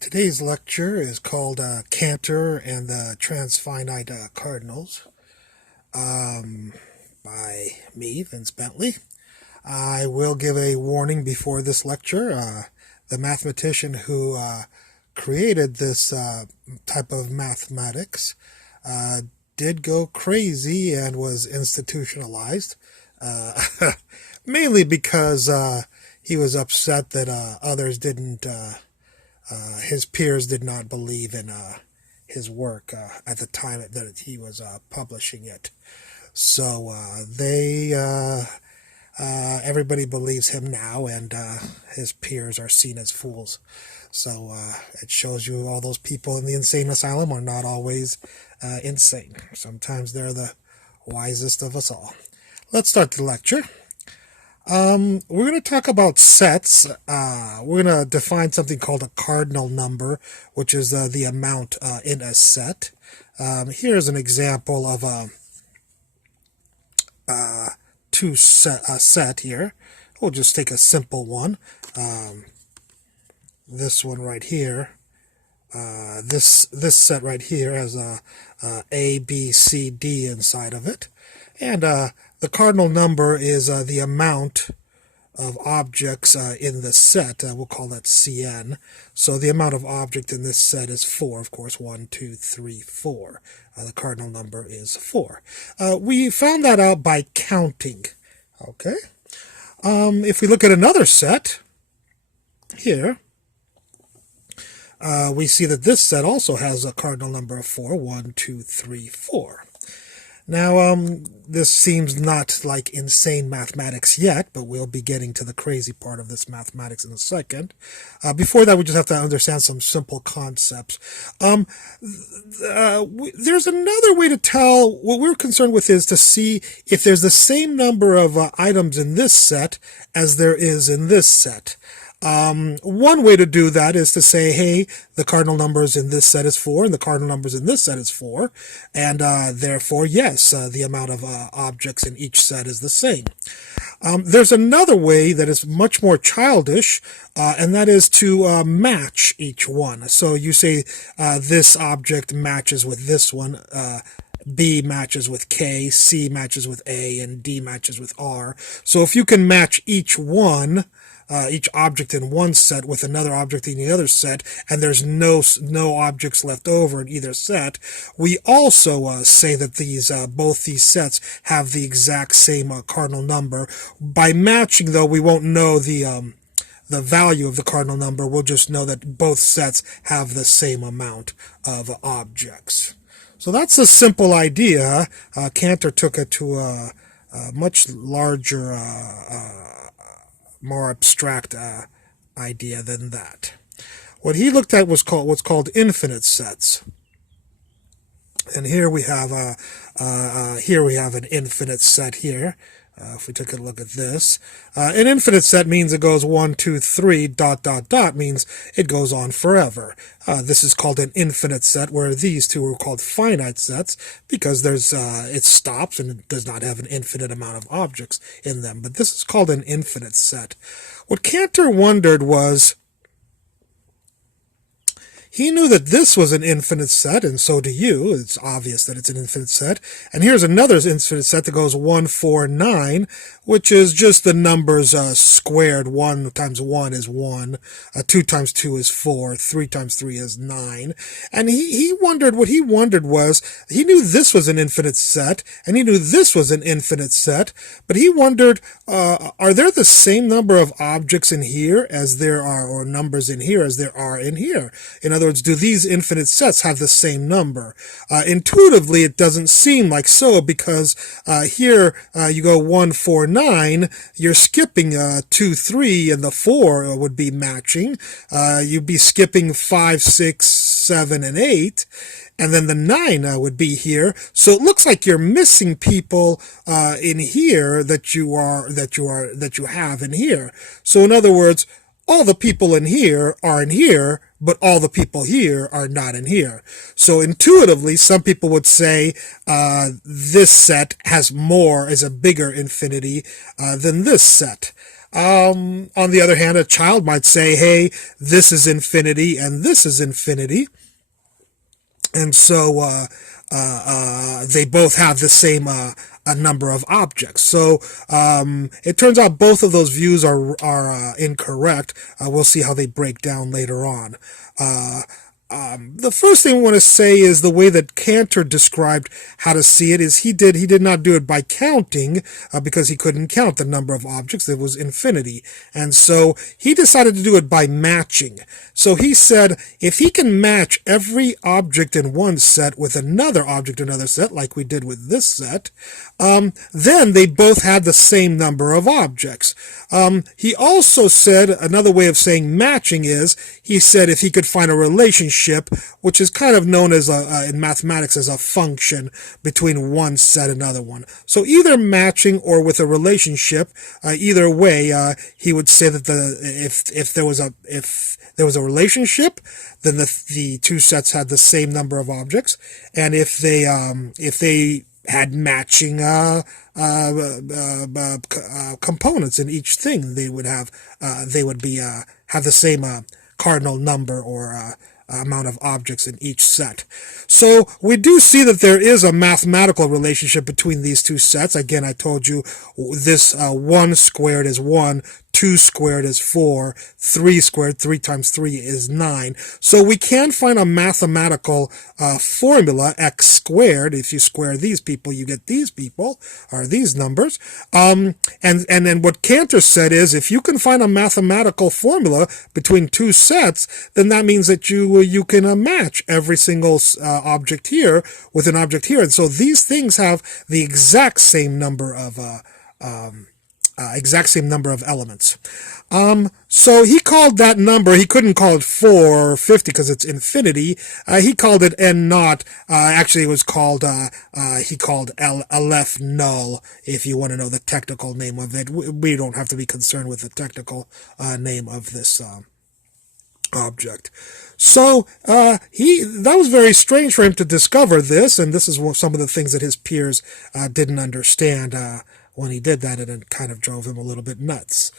Today's lecture is called Cantor and the Transfinite Cardinals by me, Vince Bentley. I will give a warning before this lecture. The mathematician who created this type of mathematics did go crazy and was institutionalized, mainly because he was upset that others didn't. His peers did not believe in his work at the time that he was publishing it. So everybody believes him now, and his peers are seen as fools. So it shows you all those people in the insane asylum are not always insane. Sometimes they're the wisest of us all. Let's start the lecture. We're going to talk about sets. We're going to define something called a cardinal number, which is the amount in a set. Here's an example of a set here. We'll just take a simple one. This one right here. This set right here has A, B, C, D inside of it. And the cardinal number is the amount of objects in the set. We'll call that Cn. So the amount of object in this set is 4, of course. 1, 2, 3, 4. The cardinal number is 4. We found that out by counting. Okay. If we look at another set here, we see that this set also has a cardinal number of 4. 1, 2, 3, 4. Now, this seems not like insane mathematics yet, but we'll be getting to the crazy part of this mathematics in a second. Before that, we just have to understand some simple concepts. There's another way to tell. What we're concerned with is to see if there's the same number of items in this set as there is in this set. One way to do that is to say, hey, the cardinal numbers in this set is 4, and the cardinal numbers in this set is 4, and therefore, yes, the amount of objects in each set is the same. There's another way that is much more childish, and that is to match each one. So you say this object matches with this one, B matches with K, C matches with A, and D matches with R. So if you can match each one, each object in one set with another object in the other set, and there's no objects left over in either set, we also say that both these sets have the exact same cardinal number. By matching, though, we won't know the value of the cardinal number. We'll just know that both sets have the same amount of objects. So that's a simple idea. Cantor took it to a much larger, more abstract idea than that. What he looked at was what's called infinite sets. And here we have an infinite set here. If we take a look at this, an infinite set means it goes 1, 2, 3, ... means it goes on forever. This is called an infinite set, where these two are called finite sets because it stops and it does not have an infinite amount of objects in them. But this is called an infinite set. What Cantor wondered was, he knew that this was an infinite set, and so do you. It's obvious that it's an infinite set. And here's another infinite set that goes 1, 4, 9, which is just the numbers squared. 1 times 1 is 1, 2 times 2 is 4, 3 times 3 is 9. And he wondered, what he wondered was, he knew this was an infinite set, and he knew this was an infinite set, but he wondered, are there the same number of objects in here as there are, or numbers in here as there are in here? In other words, do these infinite sets have the same number? Intuitively, it doesn't seem like so, because here you go 1, 4, 9, you're skipping 2, 3, and the 4 would be matching. You'd be skipping 5, 6, 7, and 8. And then the 9 would be here. So it looks like you're missing people in here that you have in here. So in other words, all the people in here are in here, but all the people here are not in here. So intuitively, some people would say this set is a bigger infinity than this set. On the other hand, a child might say, hey, this is infinity and this is infinity. And so they both have the same a number of objects. So it turns out both of those views are incorrect. We'll see how they break down later on. The first thing we want to say is the way that Cantor described how to see it is he did not do it by counting because he couldn't count the number of objects. It was infinity. And so he decided to do it by matching. So he said if he can match every object in one set with another object in another set, like we did with this set, then they both had the same number of objects. He also said another way of saying matching is he said if he could find a relationship, which is kind of known as in mathematics as a function between one set and another one. So either matching or with a relationship, either way, he would say that if there was a relationship, then the two sets had the same number of objects, and if they had matching components in each thing, they would have the same cardinal number or amount of objects in each set. So we do see that there is a mathematical relationship between these two sets. Again, I told you this 1 squared is 1, 2 squared is 4, 3 squared, 3 times 3 is 9. So we can find a mathematical formula, x squared. If you square these people, you get these people, or these numbers. And then what Cantor said is, if you can find a mathematical formula between two sets, then that means that you can match every single object here with an object here. And so these things have the exact same number of elements. So he called that number, he couldn't call it 4 or 50 because it's infinity. He called it n naught. Actually, it was called, he called Aleph null, if you want to know the technical name of it. We don't have to be concerned with the technical name of this object. So that was very strange for him to discover this, and this is some of the things that his peers didn't understand when he did that, and it kind of drove him a little bit nuts.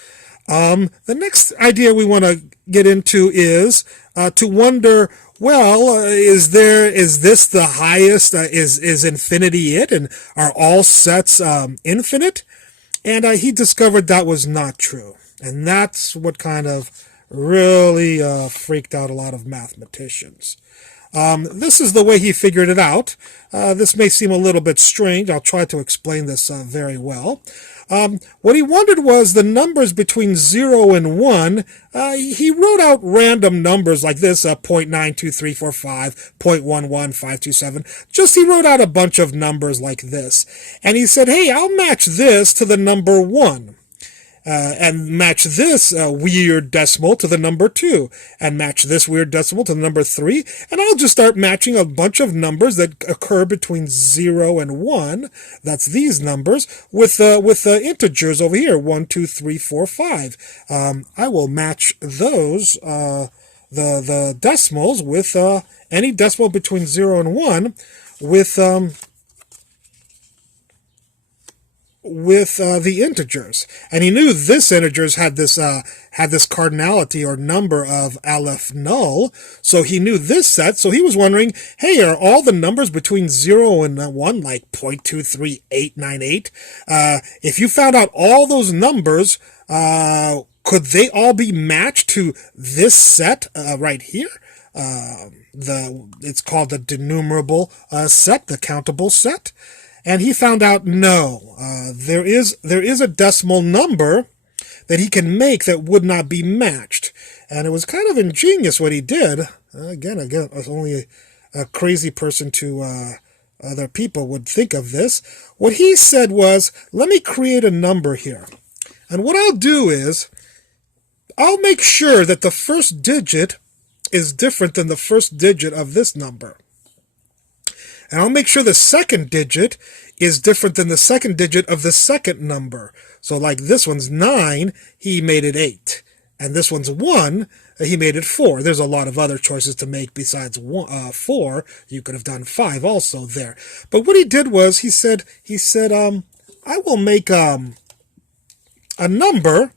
The next idea we want to get into is to wonder, well, is this the highest? Is infinity it? And are all sets infinite? And he discovered that was not true. And that's what kind of really freaked out a lot of mathematicians. This is the way he figured it out. This may seem a little bit strange. I'll try to explain this very well. What he wondered was the numbers between 0 and 1. He wrote out random numbers like this, 0.92345, 0.11527. Just he wrote out a bunch of numbers like this. And he said, hey, I'll match this to the number 1. And match this weird decimal to the number 2, and match this weird decimal to the number 3, and I'll just start matching a bunch of numbers that occur between 0 and 1, that's these numbers, with integers over here, 1, 2, 3, 4, 5. I will match those, the decimals, with any decimal between 0 and 1, with the integers, and he knew this integers had this cardinality or number of Aleph null, so he knew this set. So he was wondering, hey, are all the numbers between 0 and 1 like 0.23898? If you found out all those numbers, could they all be matched to this set right here? It's called the denumerable set, the countable set. And he found out no, there is a decimal number that he can make that would not be matched. And it was kind of ingenious what he did. Again, only a crazy person to other people would think of this. What he said was, let me create a number here. And what I'll do is, I'll make sure that the first digit is different than the first digit of this number. And I'll make sure the second digit is different than the second digit of the second number. So like this one's 9, he made it 8. And this one's 1, he made it 4. There's a lot of other choices to make besides 4. You could have done 5 also there. But what he did was, he said, I will make a number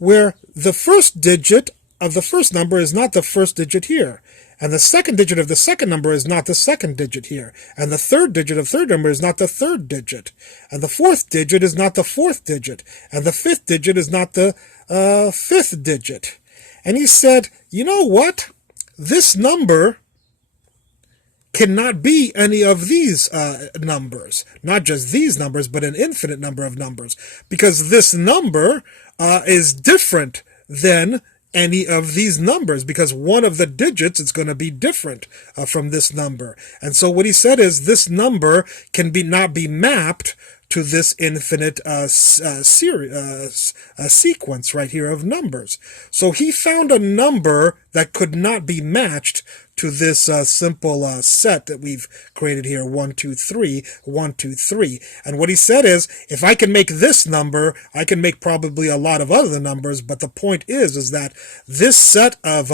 where the first digit of the first number is not the first digit here, and the second digit of the second number is not the second digit here, and the third digit of third number is not the third digit, and the fourth digit is not the fourth digit, and the fifth digit is not the fifth digit. And he said, you know what? This number cannot be any of these numbers. Not just these numbers, but an infinite number of numbers. Because this number is different than any of these numbers, because one of the digits is going to be different from this number. And so what he said is this number can not be mapped to this infinite sequence right here of numbers. So he found a number that could not be matched to this simple set that we've created here, 1, 2, 3, 1, 2, 3. And what he said is, if I can make this number, I can make probably a lot of other numbers, but the point is that this set of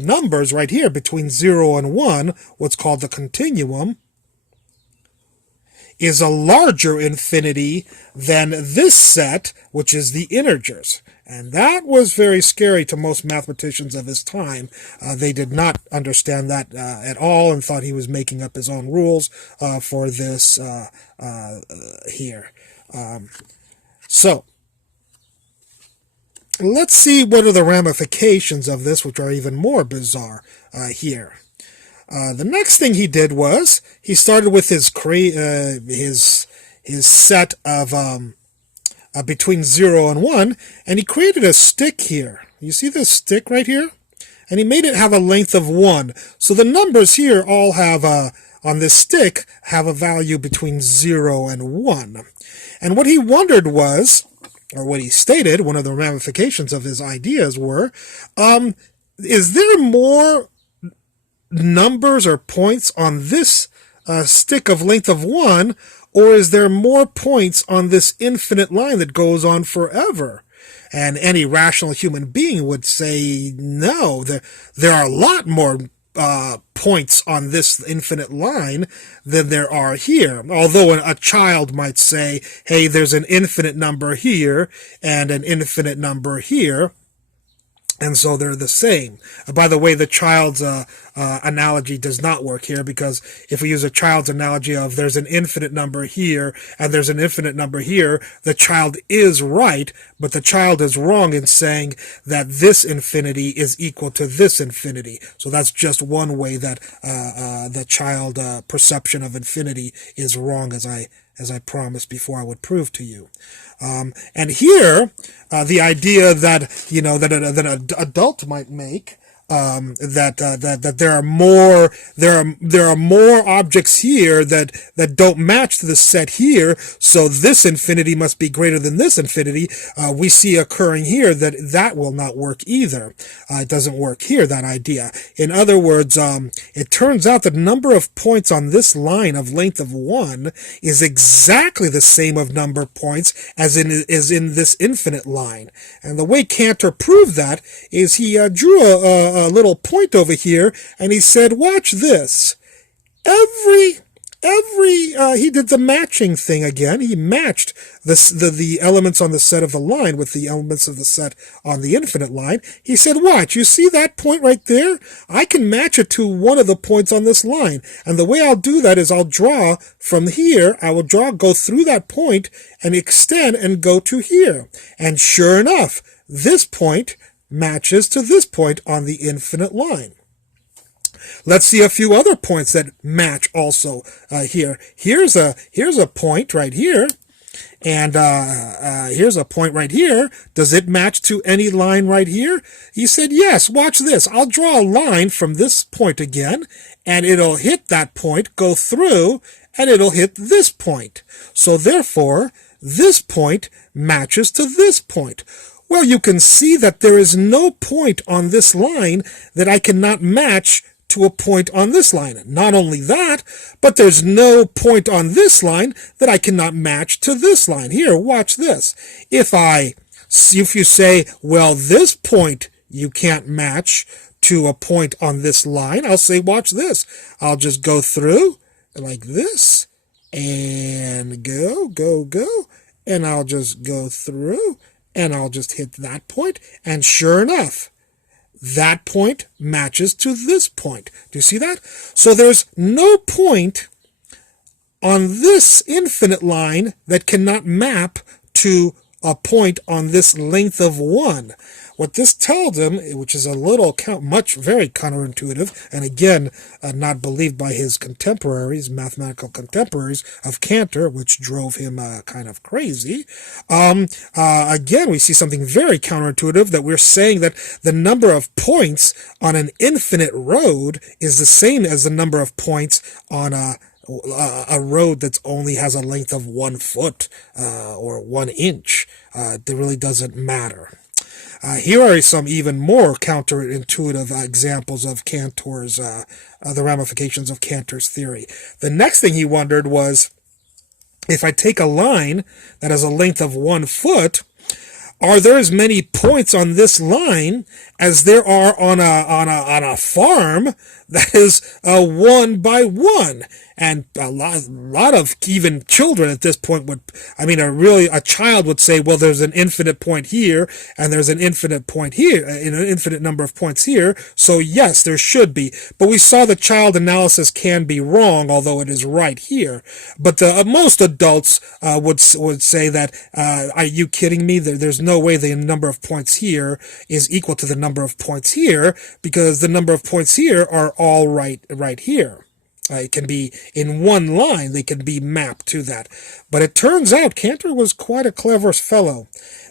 numbers right here between 0 and 1, what's called the continuum, is a larger infinity than this set, which is the integers. And that was very scary to most mathematicians of his time. They did not understand that at all and thought he was making up his own rules for this here. So, let's see what are the ramifications of this, which are even more bizarre here. The next thing he did was he started with his set of between 0 and 1, and he created a stick here. You see this stick right here? And he made it have a length of 1. So the numbers here all have on this stick have a value between 0 and 1. And what he wondered was, or what he stated, one of the ramifications of his ideas were, is there more numbers or points on this stick of length of 1, or is there more points on this infinite line that goes on forever? And any rational human being would say, no, there are a lot more points on this infinite line than there are here. Although a child might say, hey, there's an infinite number here and an infinite number here, and so they're the same. By the way, the child's analogy does not work here, because if we use a child's analogy of there's an infinite number here and there's an infinite number here, the child is right, but the child is wrong in saying that this infinity is equal to this infinity. So that's just one way that the child perception of infinity is wrong, as I promised before I would prove to you. And here, the idea that, that an adult might make, that there are more objects here that don't match to the set here, so this infinity must be greater than this infinity. We see occurring here that will not work either. It doesn't work here, that idea. In other words, it turns out the number of points on this line of length of 1 is exactly the same of number of points as in this infinite line. And the way Cantor proved that is he drew a little point over here, and he said, watch this. He did the matching thing again. He matched the elements on the set of the line with the elements of the set on the infinite line. He said, watch, you see that point right there? I can match it to one of the points on this line. And the way I'll do that is I'll draw from here. I will go through that point and extend and go to here. And sure enough, this point matches to this point on the infinite line. Let's see a few other points that match also here. Here's a point right here, and here's a point right here. Does it match to any line right here? He said, yes, watch this. I'll draw a line from this point again, and it'll hit that point, go through, and it'll hit this point. So therefore, this point matches to this point. Well, you can see that there is no point on this line that I cannot match to a point on this line. Not only that, but there's no point on this line that I cannot match to this line. Here, watch this. If you say, well, this point you can't match to a point on this line, I'll say, watch this. I'll just go through like this and go, and I'll just go through and I'll just hit that point, and sure enough, that point matches to this point. Do you see that? So there's no point on this infinite line that cannot map to a point on this length of 1. What this tells him, which is a little very counterintuitive, and again, not believed by his contemporaries, mathematical contemporaries of Cantor, which drove him kind of crazy. Again, we see something very counterintuitive, that we're saying that the number of points on an infinite road is the same as the number of points on a road that only has a length of 1 foot or 1 inch. It really doesn't matter. Here are some even more counterintuitive examples of Cantor's, the ramifications of Cantor's theory. The next thing he wondered was, if I take a line that has a length of 1 foot, are there as many points on this line as there are on a farm that is 1 by 1? And a lot of even children at this point a child would say, well, there's an infinite point here, and there's an infinite point here, an infinite number of points here, so yes, there should be. But we saw the child analysis can be wrong, although it is right here. But most adults would say that, are you kidding me? There's no way the number of points here is equal to the number of points here, because the number of points here are all right here. It can be in one line, they can be mapped to that. But it turns out Cantor was quite a clever fellow.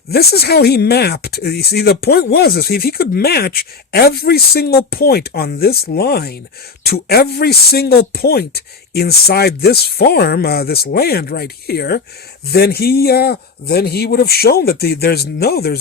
This is how he mapped. You see, the point was, if he could match every single point on this line to every single point inside this farm, this land right here, then he would have shown that there's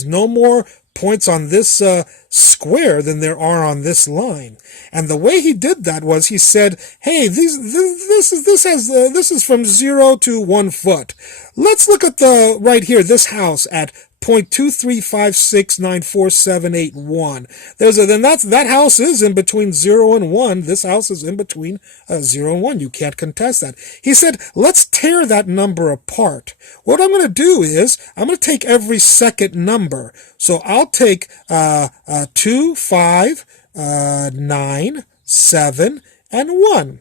no more points on this square than there are on this line. And the way he did that was, he said, hey, this is from 0 to 1 foot. Let's look at right here, this house at 0.235694781. That house is in between 0 and 1. This house is in between 0 and 1. You can't contest that. He said, let's tear that number apart. What I'm going to do is, I'm going to take every second number. So I'll take 2, 5, 9, 7, and 1.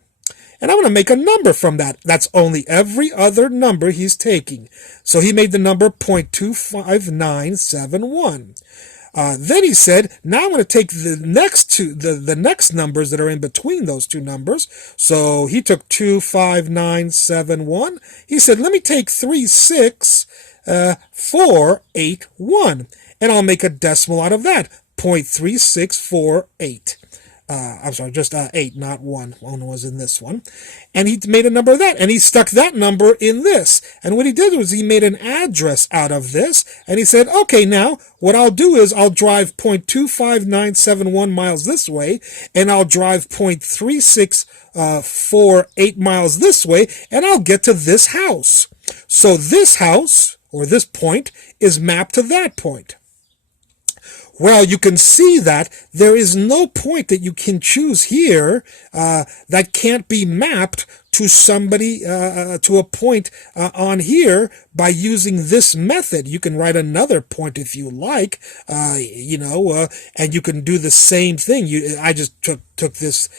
And I'm going to make a number from that. That's only every other number he's taking. So he made the number 0.25971. Then he said, now I'm going to take the next numbers that are in between those two numbers. So he took 25971. He said, let me take 36481. And I'll make a decimal out of that, 0.3648. I'm sorry, just 8, not 1. 1 was in this one. And he made a number of that, and he stuck that number in this. And what he did was he made an address out of this, and he said, okay, now what I'll do is I'll drive 0.25971 miles this way, and I'll drive 0.3648 miles this way, and I'll get to this house. So this house, or this point, is mapped to that point. Well, you can see that there is no point that you can choose here that can't be mapped to somebody, to a point on here by using this method. You can write another point if you like, and you can do the same thing. I just took this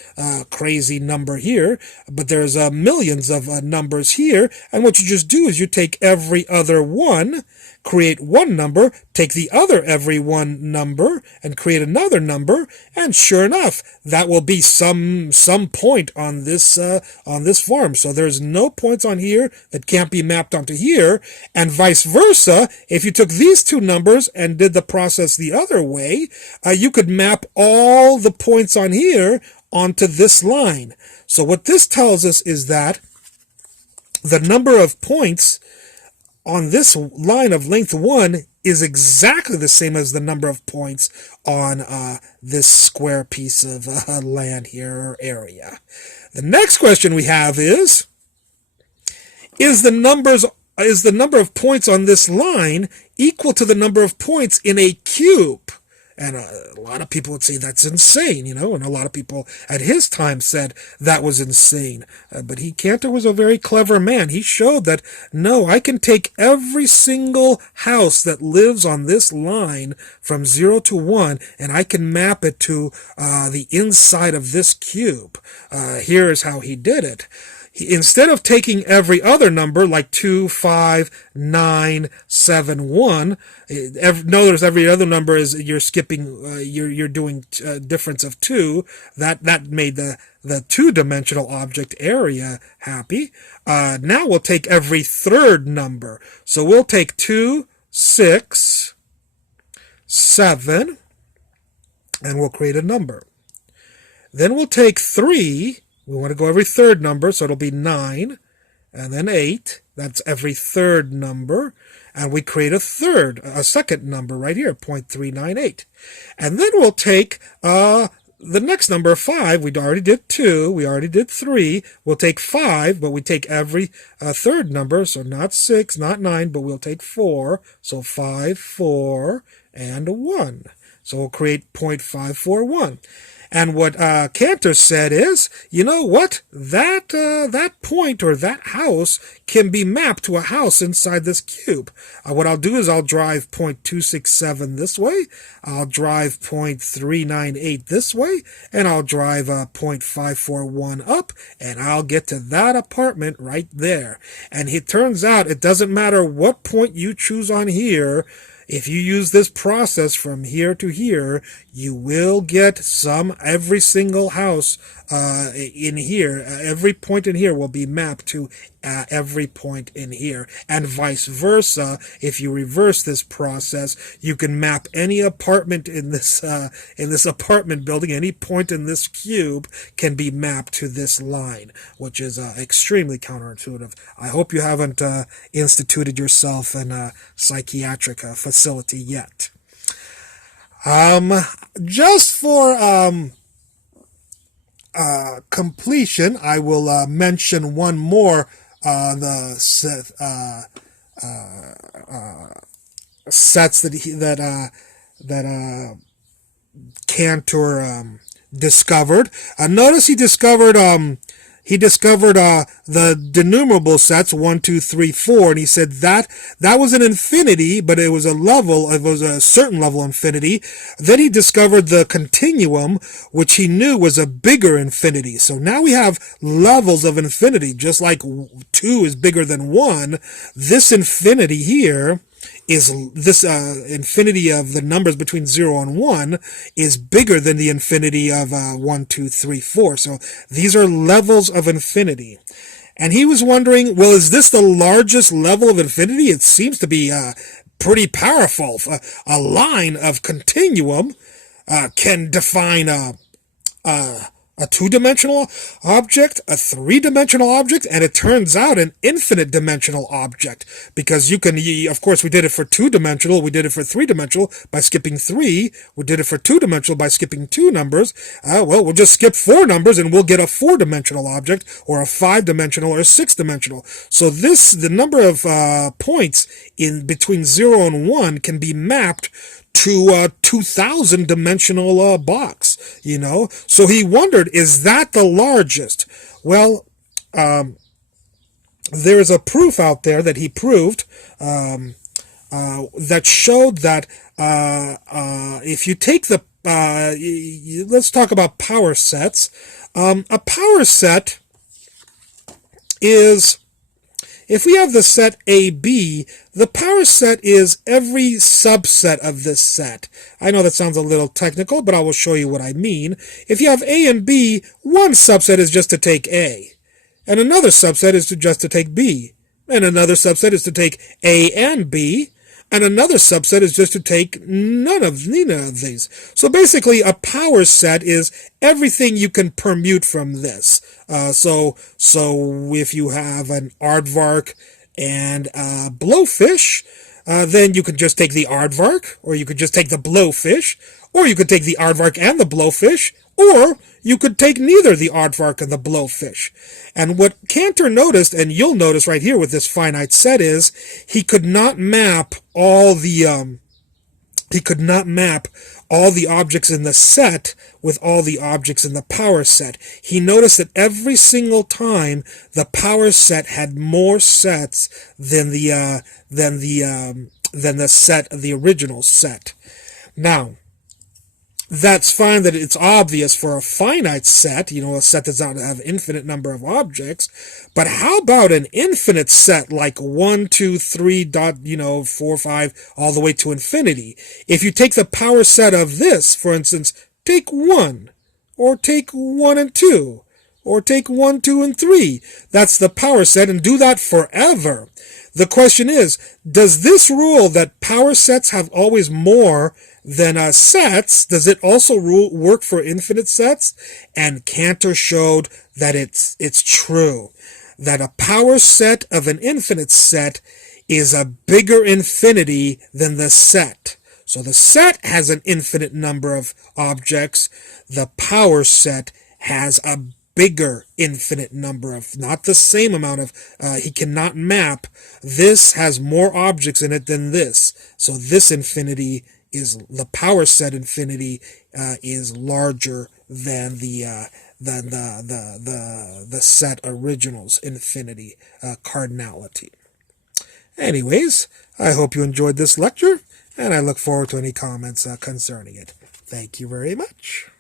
crazy number here, but there's millions of numbers here, and what you just do is you take every other one, create one number, take the other every one number, and create another number, and sure enough, that will be some point on this farm. So there's no points on here that can't be mapped onto here, and vice versa. If you took these two numbers and did the process the other way, you could map all the points on here onto this line. So what this tells us is that the number of points on this line of length 1 is exactly the same as the number of points on this square piece of land here, or area. The next question we have is the number of points on this line equal to the number of points in a cube? And a lot of people would say that's insane, and a lot of people at his time said that was insane. But Cantor was a very clever man. He showed that, no, I can take every single house that lives on this line from 0 to 1, and I can map it to the inside of this cube. Here is how he did it. Instead of taking every other number like 2, 5, 9, 7, 1, notice every other number is you're skipping, you're doing a difference of 2. That made the two-dimensional object area happy. Now we'll take every third number. So we'll take 2, 6, 7, and we'll create a number. Then we'll take 3. We want to go every third number, so it'll be 9, and then 8. That's every third number. And we create a second number right here, 0.398. And then we'll take the next number, 5. We already did 2. We already did 3. We'll take 5, but we take every third number, so not 6, not 9, but we'll take 4. So 5, 4, and 1. So we'll create 0.541. And what Cantor said is, you know what? That point or that house can be mapped to a house inside this cube. What I'll do is I'll drive 0.267 this way, I'll drive 0.398 this way, and I'll drive 0.541 up, and I'll get to that apartment right there. And it turns out it doesn't matter what point you choose on here. If you use this process from here to here, you will get every single house in here. Every point in here will be mapped to every point in here, and vice versa. If you reverse this process, you can map any apartment in this apartment building. Any point in this cube can be mapped to this line, which is extremely counterintuitive. I hope you haven't instituted yourself in a psychiatric facility yet. Just for completion, I will mention one more the sets that Cantor discovered. Notice he discovered the denumerable sets 1, 2, 3, 4, and he said that was an infinity, but it was a certain level of infinity. Then he discovered the continuum, which he knew was a bigger infinity. So now we have levels of infinity, just like 2 is bigger than 1. This infinity here is this infinity of the numbers between 0 and 1 is bigger than the infinity of 1, 2, 3, 4. So these are levels of infinity. And he was wondering, well, is this the largest level of infinity? It seems to be pretty powerful. A line of continuum can define a two-dimensional object, a three-dimensional object, and it turns out an infinite-dimensional object. Because of course, we did it for two-dimensional, we did it for three-dimensional by skipping 3, we did it for two-dimensional by skipping 2 numbers. Well, we'll just skip 4 numbers and we'll get a 4-dimensional object, or a 5-dimensional, or a 6-dimensional. So the number of points in between 0 and 1 can be mapped to a 2,000 dimensional box, So he wondered, is that the largest? Well, there is a proof out there that he proved that showed that if you take let's talk about power sets. A power set is, if we have the set AB, the power set is every subset of this set. I know that sounds a little technical, but I will show you what I mean. If you have A and B, one subset is just to take A, and another subset is just to take B, and another subset is to take A and B, and another subset is just to take neither of these. So basically, a power set is everything you can permute from this. So if you have an aardvark and a blowfish, then you could just take the aardvark, or you could just take the blowfish, or you could take the aardvark and the blowfish, or you could take neither the aardvark and the blowfish. And what Cantor noticed, and you'll notice right here with this finite set, is he could not map all the he could not map all the objects in the set with all the objects in the power set. He noticed that every single time the power set had more sets than the set the original set. Now, that's fine that it's obvious for a finite set, a set that doesn't have an infinite number of objects, but how about an infinite set like 1, 2, 3, 4, 5, all the way to infinity? If you take the power set of this, for instance, take 1, or take 1 and 2, or take 1, 2, and 3, that's the power set, and do that forever. The question is, does this rule that power sets have always more than sets, does it also work for infinite sets? And Cantor showed that it's true, that a power set of an infinite set is a bigger infinity than the set. So the set has an infinite number of objects. The power set has a bigger infinite number of, not the same amount of, he cannot map. This has more objects in it than this. So this infinity is, the power set infinity is larger than the set original's infinity cardinality. Anyways, I hope you enjoyed this lecture, and I look forward to any comments concerning it. Thank you very much.